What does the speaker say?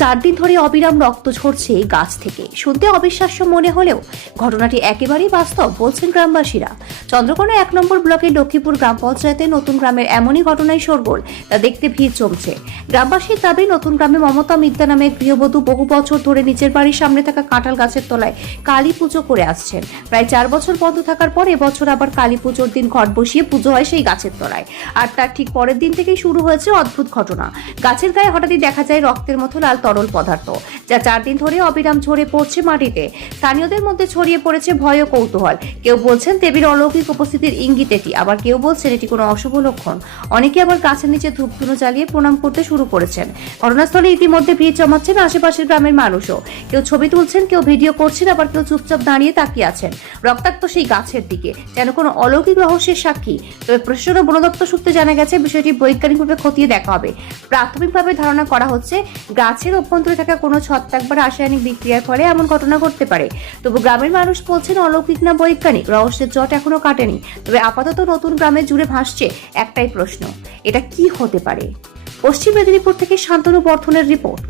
4 দিন ধরে অবিরাম রক্ত ঝরছে গাছ থেকে। শুনতে অবিশ্বাস্য মনে হলেও ঘটনাটি একেবারেই বাস্তব বলছেন গ্রামবাসীরা। চন্দ্রকোনা 1 নম্বর ব্লকের লক্ষ্মীপুর গ্রাম পঞ্চায়েতের নতুন গ্রামের এমনই ঘটনায় শোরগোল, তা দেখতে ভিড় জমছে। গ্রামবাসীর দাবি, নতুন গ্রামে মমতা মিদ্যা নামে গৃহবধূ বহু বছর ধরে নিজের বাড়ির সামনে থাকা কাঁঠাল গাছের তলায় কালী পুজো করে আসছেন। প্রায় 4 বছর বন্ধ থাকার পর এবছর আবার কালী পুজোর দিন ঘট বসিয়ে পুজো হয় সেই গাছের তলায়। আর তার ঠিক পরের দিন থেকেই শুরু হয়েছে অদ্ভুত ঘটনা। গাছের গায়ে হঠাৎই দেখা যায় রক্তের মতো লাল তরল পদার্থ, যা 4 দিন ধরে অবিরাম ঝরে পড়ছে মাটিতে। স্থানীয়দের মধ্যে ছড়িয়ে পড়েছে ভয় ও কৌতূহল। কেউ বলছেন দেবীর অলৌকিক উপস্থিতির ইঙ্গিত এটি, আবার কেউ বলছেন এটি কোনো অশুভ লক্ষণ। অনেকে আবার গাছের নিচে ধূপধুনো জ্বালিয়ে প্রণাম করতে শুরু করেছেন। ঘটনাস্থলে ইতিমধ্যে ভিড় জমাচ্ছেন আশেপাশের গ্রামের মানুষও। কেউ ছবি তুলছেন, কেউ ভিডিও করছেন, আবার কেউ চুপচাপ দাঁড়িয়ে তাকিয়ে আছেন রক্তাক্ত সেই গাছের দিকে, যেন কোনো অলৌকিক রহস্যের সাক্ষী। তবে প্রশাসন ও বন দপ্তর সূত্রে জানা গেছে বিষয়টি বৈজ্ঞানিকভাবে খতিয়ে দেখা হবে। প্রাথমিকভাবে ধারণা করা হচ্ছে গাছের অভ্যন্তরে থাকা কোনো ছত্রাক বা রাসায়নিক বিক্রিয়ার ফলে এমন ঘটনা ঘটতে পারে। তবু গ্রামের মানুষ বলছেন অলৌকিক না বৈজ্ঞানিক, রহস্যের জট এখনো কাটেনি। তবে আপাতত নতুন গ্রামে জুড়ে ভাসছে একটাই প্রশ্ন, এটা কি হতে পারে? পশ্চিম মেদিনীপুর থেকে শান্তনু বর্ধনের রিপোর্ট।